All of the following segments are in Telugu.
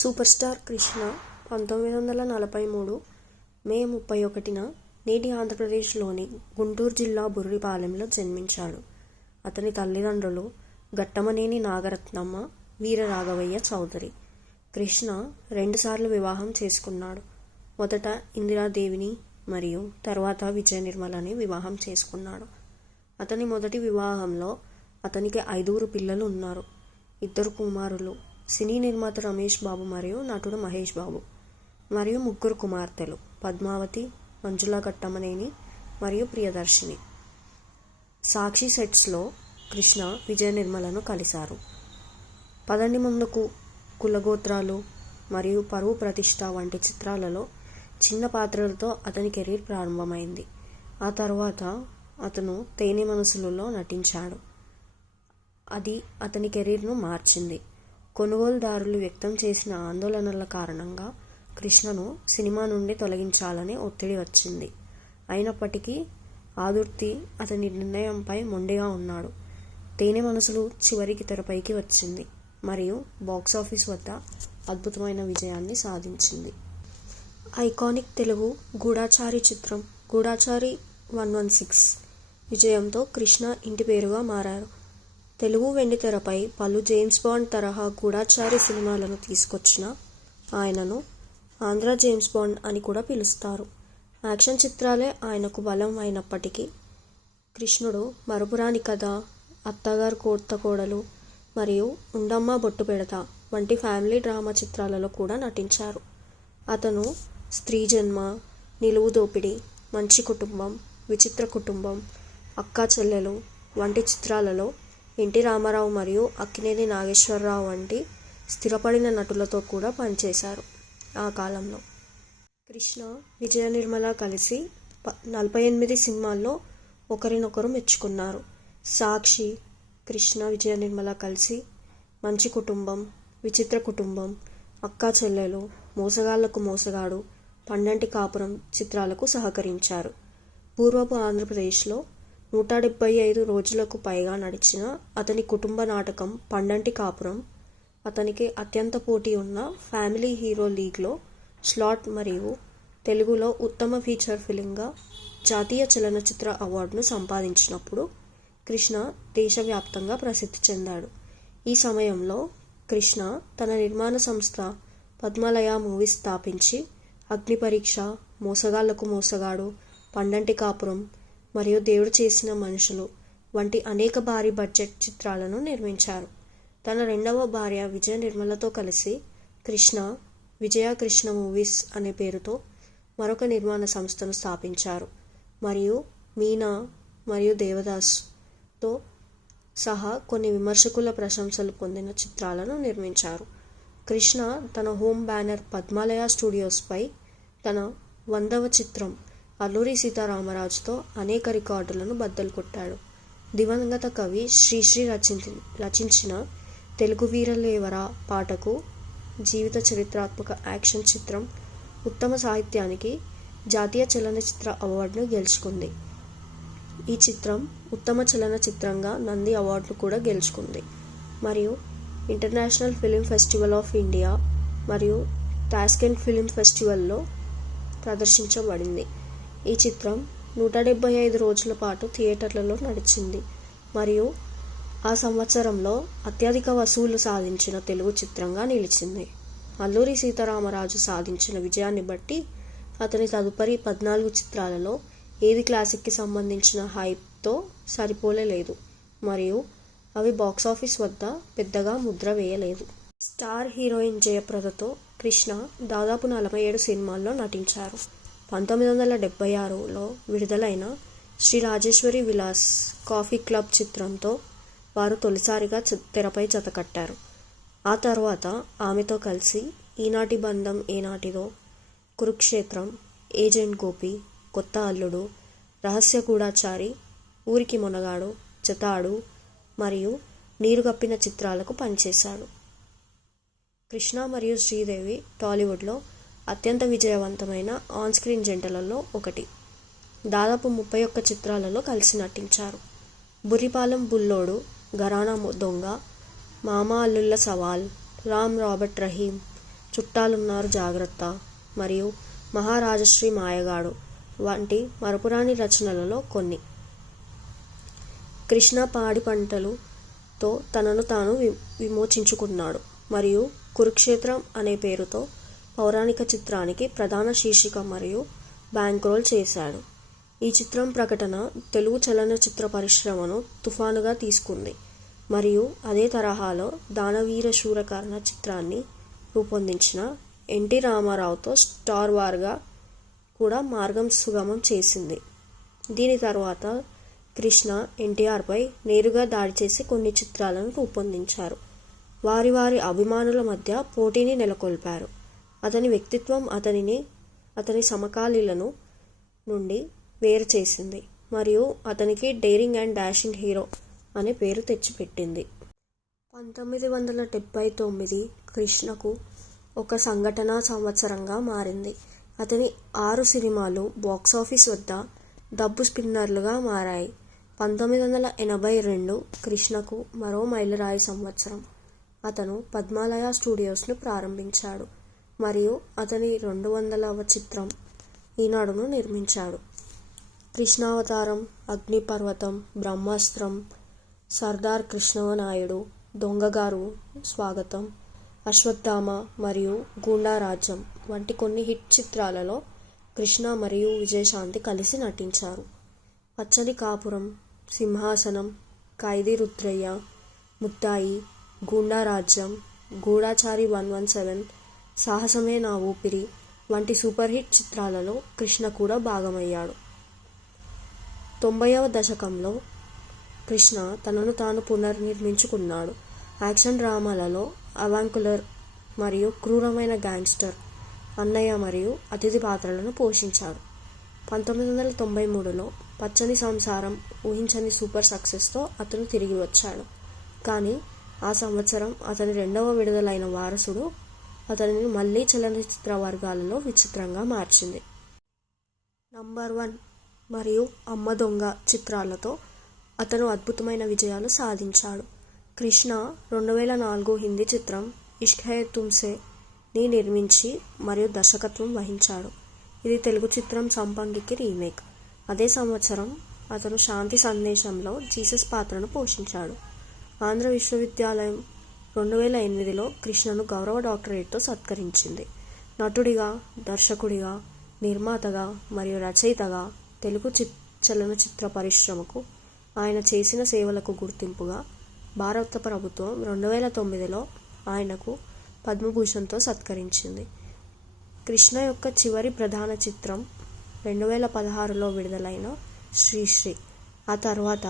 సూపర్ స్టార్ కృష్ణ 1943 మే 31న నేటి ఆంధ్రప్రదేశ్లోని గుంటూరు జిల్లా బుర్రిపాలెంలో జన్మించాడు. అతని తల్లిదండ్రులు ఘట్టమనేని నాగరత్నమ్మ, వీరరాఘవయ్య చౌదరి. కృష్ణ 2 సార్లు వివాహం చేసుకున్నాడు. మొదట ఇందిరాదేవిని మరియు తర్వాత విజయ నిర్మలని వివాహం చేసుకున్నాడు. అతని మొదటి వివాహంలో అతనికి 5 పిల్లలు ఉన్నారు. 2 కుమారులు, సినీ నిర్మాత రమేష్ బాబు మరియు నటుడు మహేష్ బాబు, మరియు 3 కుమార్తెలు, పద్మావతి, మంజుల ఘట్టమనేని మరియు ప్రియదర్శిని. సాక్షి సెట్స్లో కృష్ణ విజయ నిర్మలను కలిశారు. పదండి ముందుకు, కులగోత్రాలు మరియు పరువు ప్రతిష్ఠ వంటి చిత్రాలలో చిన్న పాత్రలతో అతని కెరీర్ ప్రారంభమైంది. ఆ తర్వాత అతను తేనె మనసులలో నటించాడు. అది అతని కెరీర్ను మార్చింది. కొనుగోలుదారులు వ్యక్తం చేసిన ఆందోళనల కారణంగా కృష్ణను సినిమా నుండి తొలగించాలని ఒత్తిడి వచ్చింది. అయినప్పటికీ ఆదుర్తి అతని నిర్ణయంపై మొండిగా ఉన్నాడు. తేనె మనసులు చివరికి తెరపైకి వచ్చింది మరియు బాక్సాఫీస్ వద్ద అద్భుతమైన విజయాన్ని సాధించింది. ఐకానిక్ తెలుగు గూఢచారి చిత్రం గూఢచారి 116 విజయంతో కృష్ణ ఇంటి పేరుగా మారారు. తెలుగు వెండితెరపై పలు జేమ్స్ బాండ్ తరహా గూఢచారి సినిమాలను తీసుకొచ్చిన ఆయనను ఆంధ్ర జేమ్స్ బాండ్ అని కూడా పిలుస్తారు. యాక్షన్ చిత్రాలే ఆయనకు బలం అయినప్పటికీ కృష్ణుడు మరపురాని కథ, అత్తగారు కొత్త కోడలు మరియు ఉండమ్మ బొట్టు పెడతా వంటి ఫ్యామిలీ డ్రామా చిత్రాలలో కూడా నటించారు. అతను స్త్రీ జన్మ, నిలువు దోపిడీ, మంచి కుటుంబం, విచిత్ర కుటుంబం, అక్కా చెల్లెలు వంటి చిత్రాలలో ఎన్టీ రామారావు మరియు అక్కినేని నాగేశ్వరరావు వంటి స్థిరపడిన నటులతో కూడా పనిచేశారు. ఆ కాలంలో కృష్ణ, విజయ నిర్మల కలిసి 48 సినిమాల్లో ఒకరినొకరు మెచ్చుకున్నారు. సాక్షి, కృష్ణ, విజయ నిర్మల కలిసి మంచి కుటుంబం, విచిత్ర కుటుంబం, అక్కా చెల్లెలు, మోసగాళ్లకు మోసగాడు, పండంటి కాపురం చిత్రాలకు సహకరించారు. పూర్వపు ఆంధ్రప్రదేశ్లో 175 రోజులకు పైగా నడిచిన అతని కుటుంబ నాటకం పండంటి కాపురం అతనికి అత్యంత పోటీ ఉన్న ఫ్యామిలీ హీరో లీగ్లో స్లాట్ మరియు తెలుగులో ఉత్తమ ఫీచర్ ఫిలింగా జాతీయ చలనచిత్ర అవార్డును సంపాదించినప్పుడు కృష్ణ దేశవ్యాప్తంగా ప్రసిద్ధి చెందాడు. ఈ సమయంలో కృష్ణ తన నిర్మాణ సంస్థ పద్మాలయ మూవీస్ స్థాపించి అగ్ని పరీక్ష, మోసగాళ్లకు మోసగాడు, పండంటి కాపురం మరియు దేవుడు చేసిన మనుషులు వంటి అనేక భారీ బడ్జెట్ చిత్రాలను నిర్మించారు. తన 2వ భార్య విజయ నిర్మలతో కలిసి కృష్ణ విజయ కృష్ణ మూవీస్ అనే పేరుతో మరొక నిర్మాణ సంస్థను స్థాపించారు మరియు మీనా మరియు దేవదాస్తో సహా కొన్ని విమర్శకుల ప్రశంసలు పొందిన చిత్రాలను నిర్మించారు. కృష్ణ తన హోమ్ బ్యానర్ పద్మాలయ స్టూడియోస్పై తన 100వ చిత్రం అల్లూరి సీతారామరాజుతో అనేక రికార్డులను బద్దలు కొట్టాడు. దివంగత కవి శ్రీశ్రీ రచించిన తెలుగు వీరలేవరా పాటకు జీవిత చరిత్రాత్మక యాక్షన్ చిత్రం ఉత్తమ సాహిత్యానికి జాతీయ చలనచిత్ర అవార్డును గెలుచుకుంది. ఈ చిత్రం ఉత్తమ చలనచిత్రంగా నంది అవార్డును కూడా గెలుచుకుంది మరియు international film festival of India మరియు టాస్కెంట్ ఫిలిం ఫెస్టివల్లో ప్రదర్శించబడింది. ఈ చిత్రం 175 రోజుల పాటు థియేటర్లలో నడిచింది మరియు ఆ సంవత్సరంలో అత్యధిక వసూలు సాధించిన తెలుగు చిత్రంగా నిలిచింది. అల్లూరి సీతారామరాజు సాధించిన విజయాన్ని బట్టి అతని తదుపరి 14 చిత్రాలలో ఏది క్లాసిక్కి సంబంధించిన హైప్తో సరిపోలేదు మరియు అవి బాక్సాఫీస్ వద్ద పెద్దగా ముద్ర వేయలేదు. స్టార్ హీరోయిన్ జయప్రదతో కృష్ణ దాదాపు 47 సినిమాల్లో నటించారు. 1976లో విడుదలైన శ్రీ రాజేశ్వరి విలాస్ కాఫీ క్లబ్ చిత్రంతో వారు తొలిసారిగా తెరపై జతకట్టారు. ఆ తర్వాత ఆమెతో కలిసి ఈనాటి బంధం ఏనాటిదో, కురుక్షేత్రం, ఏజెంట్ గోపి, కొత్త అల్లుడు, రహస్య గూఢచారి, ఊరికి మొనగాడు, జతాడు మరియు నీరుగప్పిన చిత్రాలకు పనిచేశాడు. కృష్ణ మరియు శ్రీదేవి టాలీవుడ్లో అత్యంత విజయవంతమైన ఆన్ స్క్రీన్ జంటలలో ఒకటి. దాదాపు 31 చిత్రాలలో కలిసి నటించారు. బుర్రిపాలెం బుల్లోడు, ఘరానా దొంగ, మామ అల్లుళ్ళ సవాల్, రామ్ రాబర్ట్ రహీం, చుట్టాలున్నారు జాగ్రత్త మరియు మహారాజశ్రీ మాయగాడు వంటి మరపురాని రచనలలో కొన్ని. కృష్ణ పాడి పంటలుతో తనను తాను విమోచించుకున్నాడు మరియు కురుక్షేత్రం అనే పేరుతో పౌరాణిక చిత్రానికి ప్రధాన శీర్షిక మరియు బ్యాంక్రోల్ చేశాడు. ఈ చిత్రం ప్రకటన తెలుగు చలనచిత్ర పరిశ్రమను తుఫానుగా తీసుకుంది మరియు అదే తరహాలో దానవీర శూరకర్ణ చిత్రాన్ని రూపొందించిన ఎన్టీ రామారావుతో స్టార్ వార్గా కూడా మార్గం సుగమం చేసింది. దీని తర్వాత కృష్ణ ఎన్టీఆర్పై నేరుగా దాడి చేసి కొన్ని చిత్రాలను రూపొందించారు. వారి వారి అభిమానుల మధ్య పోటీని నెలకొల్పారు. అతని వ్యక్తిత్వం అతని సమకాలీలను నుండి వేరు చేసింది మరియు అతనికి డేరింగ్ అండ్ డాషింగ్ హీరో అనే పేరు తెచ్చిపెట్టింది. 1979 కృష్ణకు ఒక సంఘటనా సంవత్సరంగా మారింది. అతని 6 సినిమాలు బాక్సాఫీస్ వద్ద డబ్బు స్పిన్నర్లుగా మారాయి. 1982 కృష్ణకు మరో మైలురాయి సంవత్సరం. అతను పద్మాలయ స్టూడియోస్ను ప్రారంభించాడు మరియు అతని 200వ చిత్రం ఈనాడును నిర్మించాడు. కృష్ణావతారం, అగ్నిపర్వతం, బ్రహ్మాస్త్రం, సర్దార్ కృష్ణమనాయుడు, దొంగగారు, స్వాగతం, అశ్వత్థామ మరియు గూండా రాజ్యం వంటి కొన్ని హిట్ చిత్రాలలో కృష్ణ మరియు విజయశాంతి కలిసి నటించారు. పచ్చని కాపురం, సింహాసనం, ఖైదీ రుద్రయ్య, ముత్తాయి, గూండా రాజ్యం, గూఢాచారి 117, సాహసమే నా ఊపిరి వంటి సూపర్ హిట్ చిత్రాలలో కృష్ణ కూడా భాగమయ్యాడు. 90వ దశకంలో కృష్ణ తనను తాను పునర్నిర్మించుకున్నాడు. యాక్షన్ డ్రామాలలో అవాంకులర్ మరియు క్రూరమైన గ్యాంగ్స్టర్, అన్నయ్య మరియు అతిథి పాత్రలను పోషించాడు. 1993లో పచ్చని సంసారం ఊహించని సూపర్ సక్సెస్తో అతను తిరిగి వచ్చాడు. కానీ ఆ సంవత్సరం అతని 2వ విడుదలైన వారసుడు అతనిని మళ్లీ చలనచిత్ర వర్గాలలో విచిత్రంగా మార్చింది. నంబర్ 1 మరియు అమ్మ దొంగ చిత్రాలతో అతను అద్భుతమైన విజయాలు సాధించాడు. కృష్ణ 2004 హిందీ చిత్రం ఇష్క్ హై తుమ్సేని నిర్మించి మరియు దర్శకత్వం వహించాడు. ఇది తెలుగు చిత్రం సంపంగికి రీమేక్. అదే సంవత్సరం అతను శాంతి సందేశంలో జీసస్ పాత్రను పోషించాడు. ఆంధ్ర విశ్వవిద్యాలయం 2008లో కృష్ణను గౌరవ డాక్టరేట్తో సత్కరించింది. నటుడిగా, దర్శకుడిగా, నిర్మాతగా మరియు రచయితగా తెలుగు చలనచిత్ర పరిశ్రమకు ఆయన చేసిన సేవలకు గుర్తింపుగా భారత ప్రభుత్వం 2009లో ఆయనకు పద్మభూషణ్తో సత్కరించింది. కృష్ణ యొక్క చివరి ప్రధాన చిత్రం 2016లో విడుదలైన శ్రీశ్రీ. ఆ తర్వాత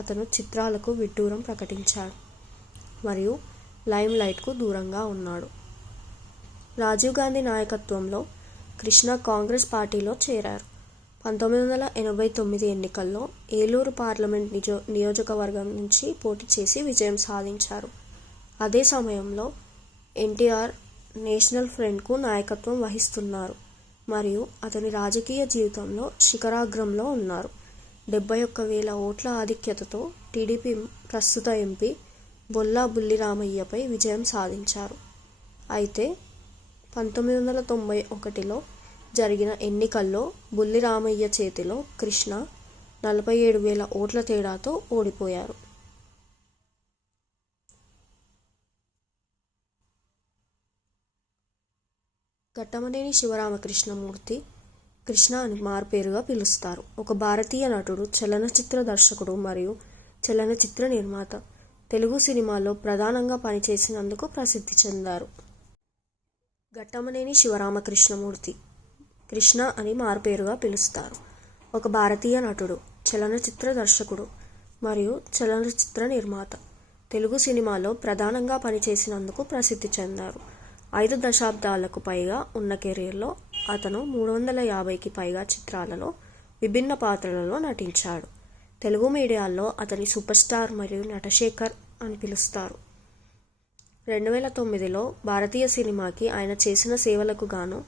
అతను చిత్రాలకు విడ్డూరం ప్రకటించాడు మరియు లైమ్ లైట్కు దూరంగా ఉన్నాడు. రాజీవ్ గాంధీ నాయకత్వంలో కృష్ణ కాంగ్రెస్ పార్టీలో చేరారు. 1989 ఎన్నికల్లో ఏలూరు పార్లమెంట్ నియోజకవర్గం నుంచి పోటీ చేసి విజయం సాధించారు. అదే సమయంలో ఎన్టీఆర్ నేషనల్ ఫ్రంట్కు నాయకత్వం వహిస్తున్నారు మరియు అతని రాజకీయ జీవితంలో శిఖరాగ్రంలో ఉన్నారు. 71,000 ఓట్ల ఆధిక్యతతో టీడీపీ ప్రస్తుత ఎంపీ బొల్లా బుల్లిరామయ్యపై విజయం సాధించారు. అయితే 1991లో జరిగిన ఎన్నికల్లో బుల్లిరామయ్య చేతిలో కృష్ణ 47,000 ఓట్ల తేడాతో ఓడిపోయారు. ఘట్టమనేని శివరామకృష్ణమూర్తి కృష్ణ అని మారుపేరుగా పిలుస్తారు. ఒక భారతీయ నటుడు, చలనచిత్ర దర్శకుడు మరియు చలనచిత్ర నిర్మాత. తెలుగు సినిమాల్లో ప్రధానంగా పనిచేసినందుకు ప్రసిద్ధి చెందారు. ఘట్టమనేని శివరామకృష్ణమూర్తి కృష్ణ అని మారుపేరుగా పిలుస్తారు. ఒక భారతీయ నటుడు, చలనచిత్ర దర్శకుడు మరియు చలనచిత్ర నిర్మాత. తెలుగు సినిమాలో ప్రధానంగా పనిచేసినందుకు ప్రసిద్ధి చెందారు. 5 దశాబ్దాలకు పైగా ఉన్న కెరీర్లో అతను 350కి పైగా చిత్రాలలో విభిన్న పాత్రలలో నటించాడు. తెలుగు మీడియాలో అతని సూపర్ స్టార్ మరియు నటశేఖర్ అని పిలుస్తారు. 2009లో భారతీయ సినిమాకి ఆయన చేసిన సేవలకు గాను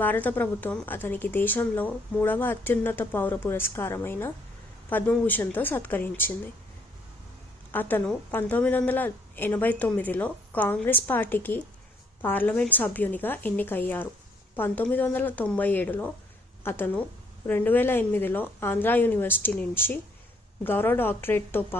భారత ప్రభుత్వం అతనికి దేశంలో 3వ అత్యున్నత పౌర పురస్కారమైన పద్మభూషణ్తో సత్కరించింది. అతను 1989లో కాంగ్రెస్ పార్టీకి పార్లమెంట్ సభ్యునిగా ఎన్నికయ్యారు. 1997లో అతను 2008లో ఆంధ్రా యూనివర్సిటీ నుంచి గౌరవ డాక్టరేట్తో పాటు